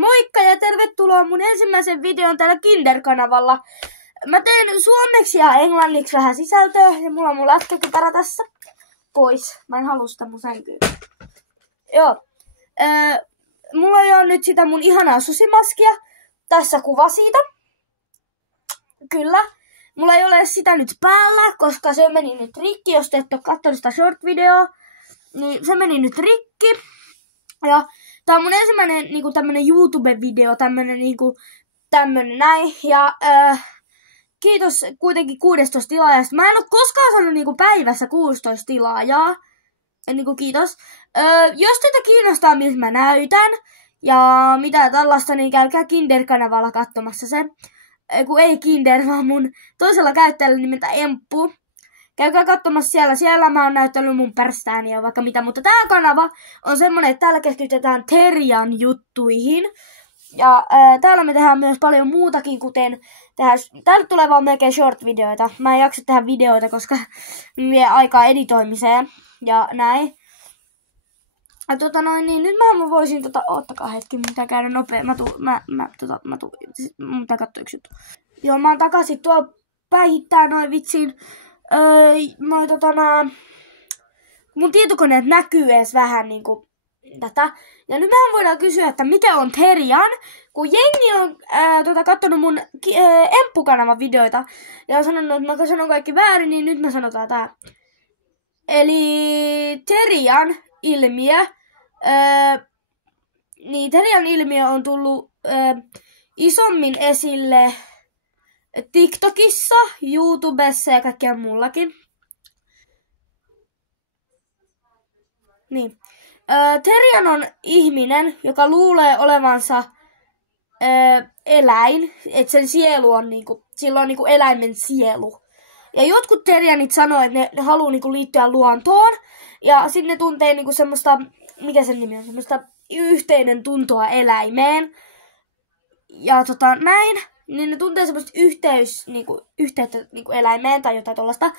Moikka ja tervetuloa mun ensimmäisen videon täällä Kinder-kanavalla. Mä teen suomeksi ja englanniksi vähän sisältöä ja mulla on mun lätkäkypärä tässä. Pois. Mä en halua sitä mun sänkyyn. Joo. Mulla on jo nyt sitä mun ihanaa susimaskia. Tässä kuva siitä. Kyllä. Mulla ei ole sitä nyt päällä, koska se meni nyt rikki. Jos te ette ole katsonut sitä short-videoa, niin se meni nyt rikki. Ja tää on mun ensimmäinen niinku tämmönen YouTube-video, tämmönen näin. Ja kiitos kuitenkin 16 tilaajasta. Mä en oo koskaan saanut niinku päivässä 16 tilaajaa. Niinku kiitos. Jos teitä kiinnostaa, miltä mä näytän ja mitä tällaista, niin käykää Kinder-kanavalla katsomassa se. Kun ei Kinder, vaan mun toisella käyttäjällä nimeltä Emppu. Käykää katsomassa siellä. Siellä mä oon näyttänyt mun pärstääni ja vaikka mitä. Mutta tää kanava on semmonen, että täällä keskitytään Terian juttuihin. Ja täällä me tehdään myös paljon muutakin, kuten täällä tulee vaan melkein short-videoita. Mä en jaksa tehdä videoita, koska vie aikaa editoimiseen ja näin. Ja niin nyt mä voisin oottakaa hetki, mun pitää käydä nopea. Mun pitää katsoa yksi juttu. Joo, mä oon takaisin tuolla päihittää noin vitsiin. Mun tietokoneet näkyy edes vähän niinku tätä. Ja nyt mehän voidaan kysyä, että mikä on Terian, kun jengi on kattonut mun Emppu-kanavan videoita ja on sanonut, että mä sanon kaikki väärin, niin nyt me sanotaan tää. Eli Terian ilmiö, Terian ilmiö on tullut isommin esille TikTokissa, YouTubessa ja kaikkea muullakin. Niin. Terian on ihminen, joka luulee olevansa eläin, että sen sielu on sillä on eläimen sielu. Ja jotkut Terianit sanoo, että ne haluaa liittyä luontoon ja sitten ne tuntee semmoista, mikä sen nimi on, semmoista yhteinen tuntoa eläimeen. Ja näin. Niin ne tuntee semmoista yhteyttä eläimeen tai jotain tollaista.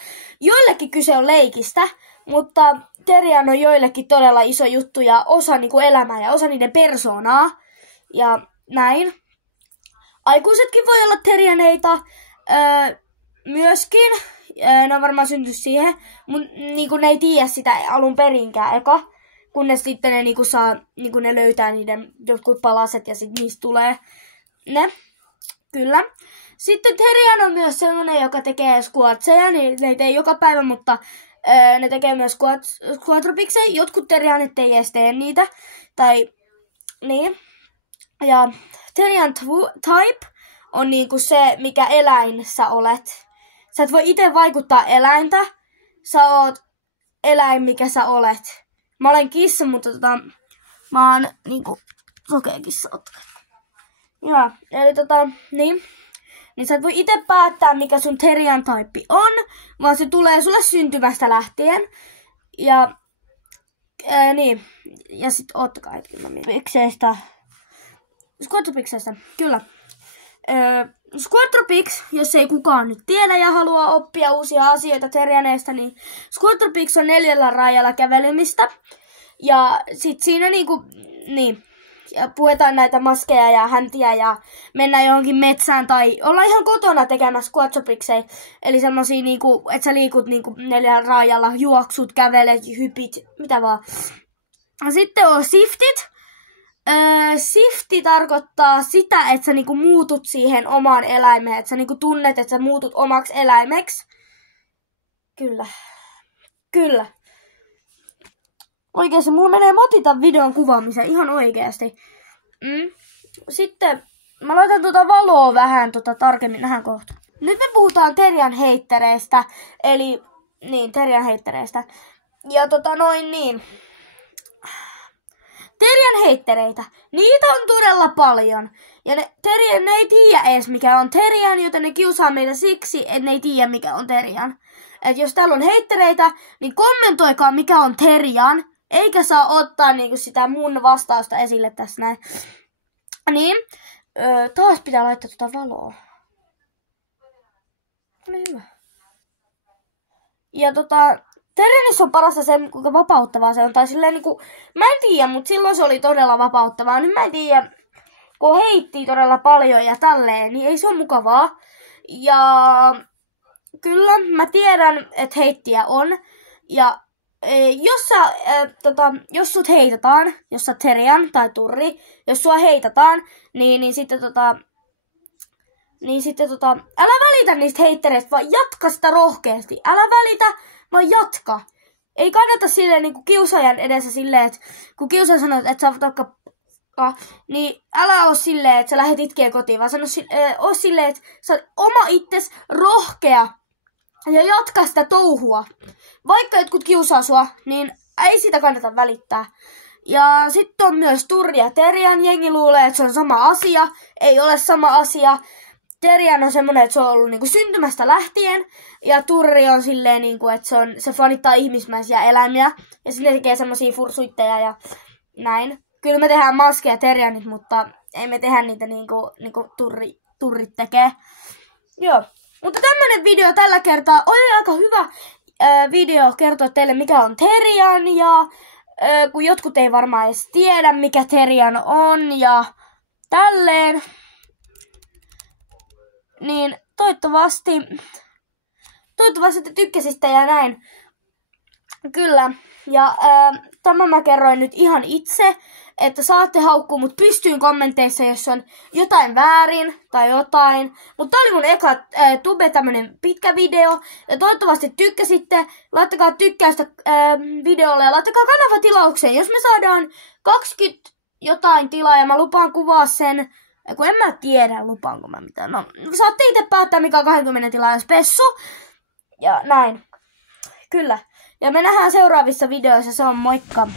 Joillekin kyse on leikistä, mutta Terian on joillekin todella iso juttu ja osa elämää ja osa niiden persoonaa. Ja näin. Aikuisetkin voi olla Terianeita myöskin. Ne on varmaan syntynyt siihen, mutta ne ei tiedä sitä alun perinkään eka. Kunnes sitten ne saa, ne löytää niiden jotkut palaset ja sitten niistä tulee ne. Kyllä. Sitten Terian on myös sellainen, joka tekee squatseja, niin ne ei tee joka päivä, mutta ne tekee myös squatropikseja. Jotkut Terianit ei edes tee niitä. Tai niin. Ja Terian type on se, mikä eläin sä olet. Sä et voi itse vaikuttaa eläintä. Sä oot eläin, mikä sä olet. Mä olen kissa, mutta mä oon sokea kissa. Joo, eli niin sä et voi itse päättää, mikä sun Terian type on, vaan se tulee sulle syntymästä lähtien. Ja niin, ja sit oottakaa hetki, mä mietin. Squatropikseista, kyllä. Squatropiks, jos ei kukaan nyt tiedä ja haluaa oppia uusia asioita Terianeista, niin Squatropiks on 4 rajalla kävelemistä. Ja sit siinä ja puetaan näitä maskeja ja häntiä ja mennään johonkin metsään tai ollaan ihan kotona tekemässä squattropiksei. Eli semmosia että sä liikut 4 rajalla, juoksut, kävelet, hypit, mitä vaan. Sitten on shiftit. Shifti tarkoittaa sitä, että sä muutut siihen omaan eläimeen. Että sä tunnet, että sä muutut omaksi eläimeksi. Kyllä. Kyllä. Oikeesti, mulla menee motita videon kuvaamiseen, ihan oikeesti. Sitten mä laitan valoa vähän tarkemmin, nähdään kohta. Nyt me puhutaan Terian heittereistä, eli Terian heittereistä. Ja Terian heittereitä, niitä on todella paljon. Ja ne ei tiedä edes mikä on Terian, joten ne kiusaa meitä siksi, että ne ei tiedä mikä on Terian. Et jos täällä on heittereitä, niin kommentoikaa mikä on Terian. Eikä saa ottaa sitä mun vastausta esille tässä näin. Niin. Taas pitää laittaa valoa. Oli hyvä. Ja Terianissa on parasta se, kuinka vapauttavaa se on. Tai silleen mä en tiedä, mutta silloin se oli todella vapauttavaa. Nyt mä en tiedä, kun heitti todella paljon ja tälleen, niin ei se ole mukavaa. Ja kyllä mä tiedän, että heittiä on. Ja jos sut heitataan, jos sä oot Terian tai Turri, jos sua heitataan, niin sitten älä välitä niistä heittereistä, vaan jatka sitä rohkeasti. Älä välitä, vaan jatka. Ei kannata silleen niinku kiusaajan edessä silleen, että kun kiusaaja sanoo, että sä vaikka niin älä oo silleen, että sä lähdet itkeen kotiin, vaan oo silleen, että sä oot oma itses rohkea ja jatka sitä touhua. Vaikka jotkut kiusaa sua, niin ei sitä kannata välittää. Ja sitten on myös Turri ja Terian. Jengi luulee, että se on sama asia. Ei ole sama asia. Terian on semmonen, että se on ollut niinku syntymästä lähtien. Ja Turri on silleen, niinku, että se fanittaa ihmismäisiä eläimiä. Ja sitten ne tekee semmosia fursuitteja ja näin. Kyllä me tehdään maskeja Terianit, mutta ei me tehdä niitä niinku Turrit tekee. Joo. Mutta tämmönen video tällä kertaa oli aika hyvä video kertoa teille, mikä on Terian. Ja kun jotkut ei varmaan edes tiedä, mikä Terian on ja tälleen. Niin toivottavasti te tykkäsitte ja näin. Kyllä. Ja tämä mä kerroin nyt ihan itse, että saatte haukkua mut pystyyn kommenteissa, jos on jotain väärin tai jotain. Mutta tää oli mun eka tube tämmönen pitkä video. Ja toivottavasti tykkäsitte. Laittakaa tykkäystä videolle ja laittakaa kanava tilaukseen. Jos me saadaan 20 jotain tilaa ja mä lupaan kuvaa sen. Kun en mä tiedä, lupaanko mä mitään. No, saatte itse päättää, mikä on 20 tilaa spessu. Ja näin. Kyllä. Ja me nähdään seuraavissa videoissa. Se on moikka!